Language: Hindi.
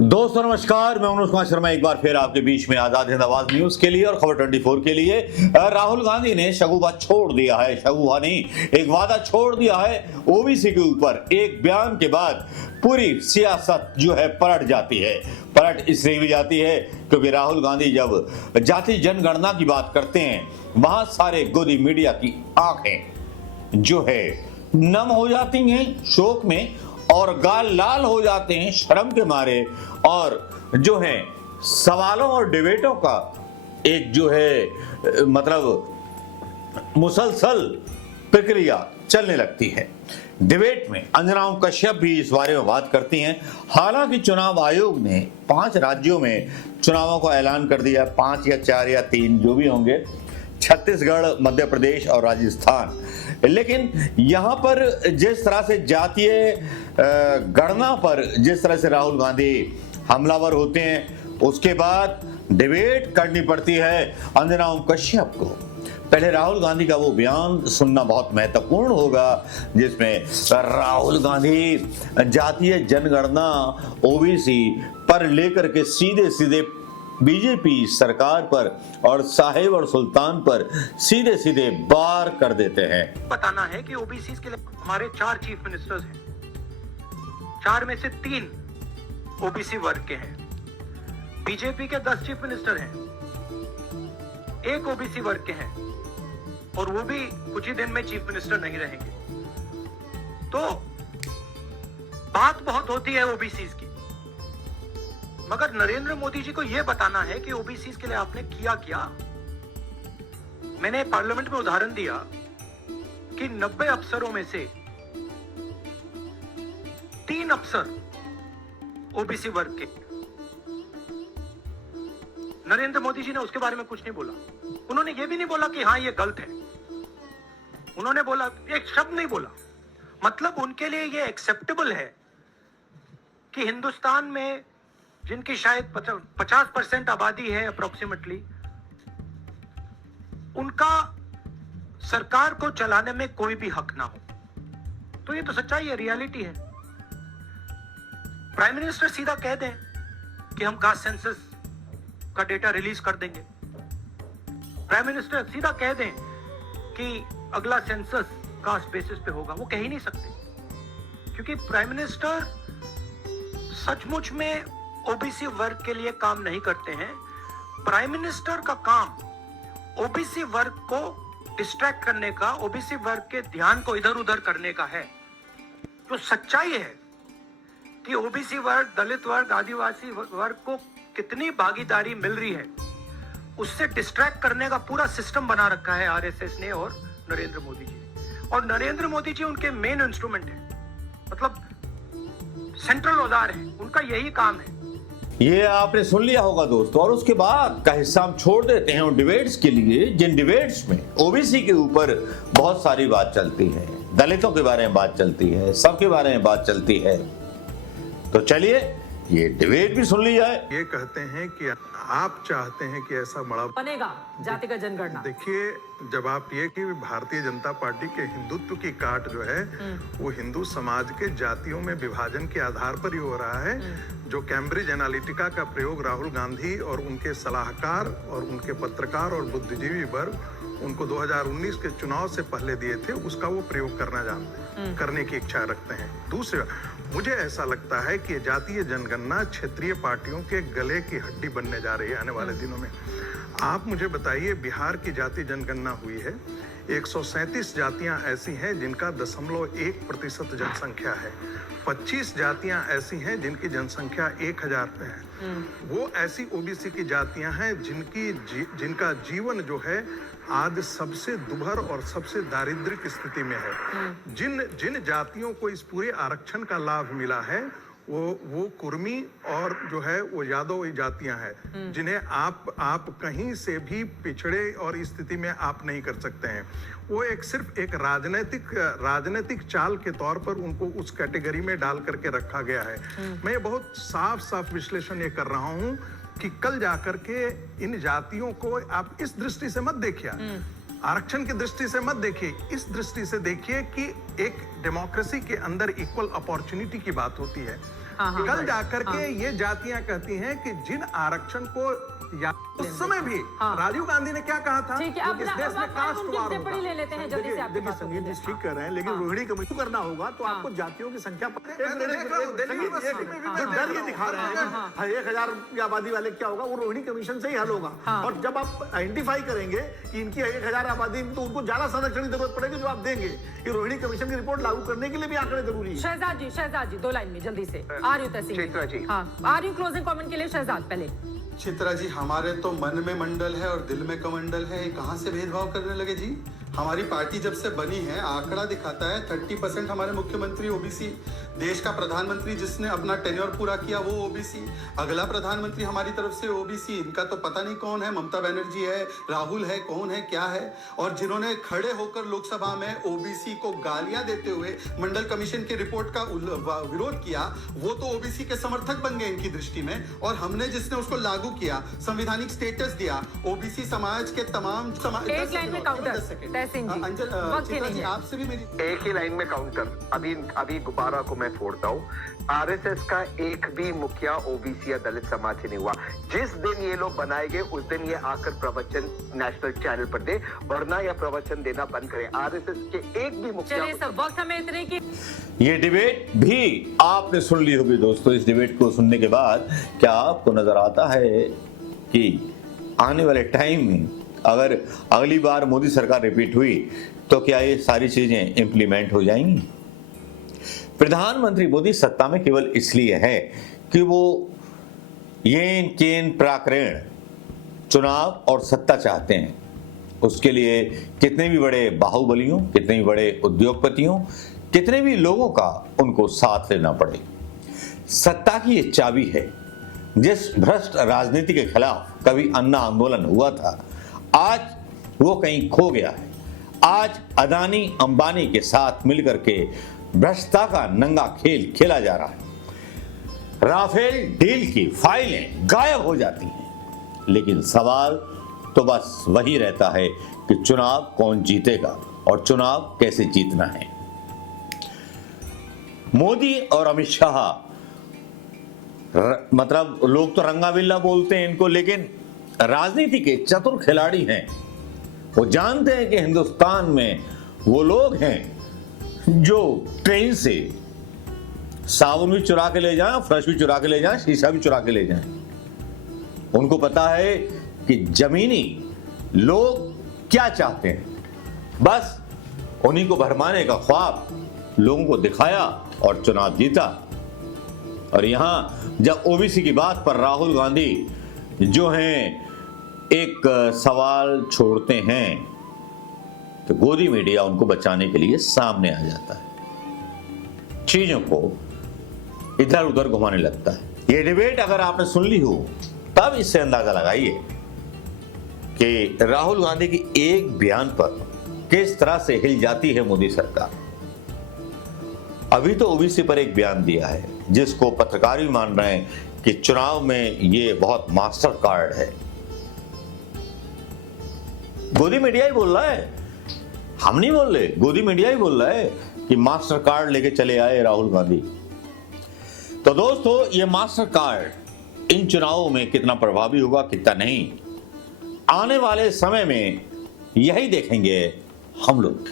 दोस्तों नमस्कार, मैं मनोज कुमार शर्मा एक बार फिर आपके बीच में आजाद हिंद आवाज न्यूज के लिए और खबर 24 के लिए। राहुल गांधी ने शगुफा छोड़ दिया है, शगुफा नहीं एक वादा छोड़ दिया है। ओबीसी के ऊपर एक बयान के बाद पूरी सियासत जो है पलट जाती है। पलट इसलिए भी जाती है क्योंकि राहुल गांधी जब जाति जनगणना की बात करते हैं वहां सारे गोदी मीडिया की आंखें जो है नम हो जाती हैं शोक में और गाल लाल हो जाते हैं शर्म के मारे, और जो है सवालों और डिबेटों का एक जो है मतलब मुसलसल प्रक्रिया चलने लगती है। डिबेट में अंजना ओम कश्यप भी इस बारे में बात करती हैं। हालांकि चुनाव आयोग ने 5 राज्यों में चुनावों का ऐलान कर दिया, 5 या 4 या 3 जो भी होंगे, छत्तीसगढ़, मध्य प्रदेश और राजस्थान। लेकिन यहाँ पर जिस तरह से जातीय गणना पर जिस तरह से राहुल गांधी हमलावर होते हैं, उसके बाद डिबेट करनी पड़ती है अंजना ओम कश्यप को। पहले राहुल गांधी का वो बयान सुनना बहुत महत्वपूर्ण होगा जिसमें राहुल गांधी जातीय जनगणना ओबीसी पर लेकर के सीधे सीधे बीजेपी सरकार पर और साहेब और सुल्तान पर सीधे सीधे बार कर देते हैं। बताना है कि ओबीसी के लिए हमारे 4 चीफ मिनिस्टर्स हैं, 4 में से 3 ओबीसी वर्ग के हैं। बीजेपी के 10 चीफ मिनिस्टर हैं, 1 ओबीसी वर्ग के हैं और वो भी कुछ ही दिन में चीफ मिनिस्टर नहीं रहेंगे। तो बात बहुत होती है ओबीसी की, मगर नरेंद्र मोदी जी को यह बताना है कि ओबीसी के लिए आपने किया क्या। मैंने पार्लियामेंट में उदाहरण दिया कि 90 अफसरों में से 3 अफसर ओबीसी वर्ग के। नरेंद्र मोदी जी ने उसके बारे में कुछ नहीं बोला। उन्होंने यह भी नहीं बोला कि हां ये गलत है, उन्होंने बोला, एक शब्द नहीं बोला। मतलब उनके लिए यह एक्सेप्टेबल है कि हिंदुस्तान में जिनकी शायद 50% आबादी है अप्रोक्सीमेटली, उनका सरकार को चलाने में कोई भी हक ना हो। तो ये तो सच्चाई है, रियलिटी है। प्राइम मिनिस्टर सीधा कह दें कि हम कास्ट सेंसस का डेटा रिलीज कर देंगे। प्राइम मिनिस्टर सीधा कह दें कि अगला सेंसस कास्ट बेसिस पे होगा। वो कह ही नहीं सकते क्योंकि प्राइम मिनिस्टर सचमुच में ओबीसी वर्ग के लिए काम नहीं करते हैं। प्राइम मिनिस्टर का काम ओबीसी वर्ग को डिस्ट्रैक्ट करने का, ओबीसी वर्ग के ध्यान को इधर उधर करने का है। तो सच्चाई है कि ओबीसी वर्ग, दलित वर्ग, आदिवासी वर्ग को कितनी भागीदारी मिल रही है, उससे डिस्ट्रैक्ट करने का पूरा सिस्टम बना रखा है आरएसएस ने और नरेंद्र मोदी जी। और नरेंद्र मोदी जी उनके मेन इंस्ट्रूमेंट है, मतलब सेंट्रल औजार है, उनका यही काम है। ये आपने सुन लिया होगा दोस्तों। और उसके बाद का हिस्सा हम छोड़ देते हैं उन डिबेट्स के लिए जिन डिबेट्स में ओबीसी के ऊपर बहुत सारी बात चलती है, दलितों के बारे में बात चलती है, सबके बारे में बात चलती है। तो चलिए ये डिबेट भी सुन ली जाए। ये कहते हैं कि आप चाहते हैं कि ऐसा बड़ा बनेगा जातिगत जनगणना। देखिए, जब आप ये कि भारतीय जनता पार्टी के हिंदुत्व की काट जो है वो हिंदू समाज के जातियों में विभाजन के आधार पर ही हो रहा है। जो कैम्ब्रिज एनालिटिका का प्रयोग राहुल गांधी और उनके सलाहकार और उनके पत्रकार और बुद्धिजीवी वर्ग उनको 2019 के चुनाव से पहले दिए थे, उसका वो प्रयोग करने की इच्छा रखते हैं। दूसरा, मुझे ऐसा लगता है कि जातीय जनगणना क्षेत्रीय पार्टियों के गले की हड्डी बनने जा रही है आने वाले दिनों में। आप मुझे बताइए, बिहार की जाति जनगणना हुई है, 137 जातियां ऐसी हैं जिनका 0.1% जनसंख्या है। 25 जातियां ऐसी हैं जिनकी जनसंख्या 1000 पे है। वो ऐसी ओबीसी की जातियां हैं जिनका जीवन जो है आज सबसे दुभर और सबसे दारिद्र्य की स्थिति में है। जिन जातियों को इस पूरे आरक्षण का लाभ मिला है वो कुर्मी और जो है वो यादव जातियां हैं जिन्हें आप कहीं से भी पिछड़े और स्थिति में आप नहीं कर सकते हैं। वो सिर्फ एक राजनीतिक चाल के तौर पर उनको उस कैटेगरी में डाल करके रखा गया है। मैं बहुत साफ विश्लेषण ये कर रहा हूं कि कल जाकर के इन जातियों को आप इस दृष्टि से मत देखिए, आरक्षण की दृष्टि से मत देखिए, इस दृष्टि से देखिए कि एक डेमोक्रेसी के अंदर इक्वल अपॉर्चुनिटी की बात होती है। हाँ, कल जाकर के ये जातियां कहती हैं कि जिन आरक्षण को उस समय भी हाँ। राजीव गांधी ने क्या कहा था, ठीक है, अब इस देश में कास्ट उनकी वार टिप्पणी होगा। ले लेते हैं जल्दी से। आपकी देखिए बात को संगीत जी कीजिए। ठीक कर रहे हैं, लेकिन रोहिणी कमेटी करना होगा तो हाँ। आपको जातियों की संख्या मैं तो देख रहा हूं, दिल्ली यूनिवर्सिटी में भी जो डर ये दिखा रहे हैं हाँ। कि 1000 की आबादी वाले क्या होगा, वो रोहिणी कमीशन से ही हल होगा। हाँ। और जब आप आइडेंटिफाई करेंगे कि इनकी 1000 आबादी में, तो उनको ज्यादा संरक्षण की जरूरत पड़ेगी जो आप देंगे। ये रोहिणी कमीशन की रिपोर्ट लागू करने के लिए भी आंकड़े जरूरी है। शहजाद जी 2 लाइन में जल्दी से। आ रही हूँ चित्रा जी। हाँ, आ रही हूँ क्लोजिंग कमेंट के लिए। शहजाद पहले। चित्रा जी, हमारे तो मन में मंडल है और दिल में कमंडल है, ये कहाँ से भेदभाव करने लगे जी। हमारी पार्टी जब से बनी है, आंकड़ा दिखाता है 30% हमारे मुख्यमंत्री ओबीसी, देश का प्रधानमंत्री जिसने अपना टेन्योर पूरा किया वो ओबीसी, अगला प्रधानमंत्री हमारी तरफ से ओबीसी, इनका तो पता नहीं कौन है, ममता बनर्जी है, राहुल है, कौन है, क्या है। और जिन्होंने खड़े होकर लोकसभा में ओबीसी को गालियां देते हुए मंडल कमीशन की रिपोर्ट का विरोध किया, वो तो ओबीसी के समर्थक बन गए इनकी दृष्टि में। और हमने जिसने उसको लागू किया, संवैधानिक स्टेटस दिया, ओबीसी समाज के तमाम एक लाइन में काउंटर। तहसीन जी, अंजल, वक्त ही चित्रा नहीं जी, है। आपसे भी मेरी एक ही लाइन में काउंटर। अभी गुब्बारा को मैं फोड़ता हूँ। आरएसएस का एक भी मुखिया ओबीसी या दलित समाज से नहीं हुआ। जिस दिन ये लोग बनाएंगे उस दिन ये आकर प्रवचन नेशनल चैनल पर दे, वरना या प्रवचन देना बंद करे। आरएसएस के एक भी मुखिया। चलिए सब, वक्त हमें इतने की। ये डिबेट भी आपने सुन ली होगी दोस्तों। इस डिबेट को सुनने के बाद क्या आपको नजर आता है कि आने वाले टाइम में अगर अगली बार मोदी सरकार रिपीट हुई तो क्या ये सारी चीजें इंप्लीमेंट हो जाएंगी? प्रधानमंत्री मोदी सत्ता में केवल इसलिए है कि वो येन केन प्राकरण चुनाव और सत्ता चाहते हैं। उसके लिए कितने भी बड़े बाहुबलियों, कितने भी बड़े उद्योगपतियों, कितने भी लोगों का उनको साथ लेना पड़े। सत्ता की ये चाबी है। जिस भ्रष्ट राजनीति के खिलाफ कभी अन्ना आंदोलन हुआ था, आज वो कहीं खो गया है। आज अदानी अंबानी के साथ मिलकर के भ्रष्टता का नंगा खेल खेला जा रहा है। राफेल डील की फाइलें गायब हो जाती हैं, लेकिन सवाल तो बस वही रहता है कि चुनाव कौन जीतेगा और चुनाव कैसे जीतना है। मोदी और अमित शाह, मतलब लोग तो रंगा बिल्ला बोलते हैं इनको, लेकिन राजनीति के चतुर खिलाड़ी हैं। वो जानते हैं कि हिंदुस्तान में वो लोग हैं जो ट्रेन से साबुन भी चुरा के ले जाएं, फ्रश भी चुरा के ले जाएं, शीशा भी चुरा के ले जाएं। उनको पता है कि जमीनी लोग क्या चाहते हैं। बस उन्हीं को भरमाने का ख्वाब लोगों को दिखाया और चुनाव जीता। और यहां जब ओबीसी की बात पर राहुल गांधी जो हैं एक सवाल छोड़ते हैं तो गोदी मीडिया उनको बचाने के लिए सामने आ जाता है, चीजों को इधर उधर घुमाने लगता है। ये डिबेट अगर आपने सुन ली हो तब इससे अंदाजा लगाइए कि राहुल गांधी की एक बयान पर किस तरह से हिल जाती है मोदी सरकार। अभी तो ओबीसी पर एक बयान दिया है जिसको पत्रकार भी मान रहे हैं कि चुनाव में ये बहुत मास्टर कार्ड है। गोदी मीडिया ही बोल रहा है, हम नहीं बोल रहे, गोदी मीडिया ही बोल रहा है कि मास्टर कार्ड लेके चले आए राहुल गांधी। तो दोस्तों, ये मास्टर कार्ड इन चुनावों में कितना प्रभावी होगा, कितना नहीं, आने वाले समय में यही देखेंगे हम लोग।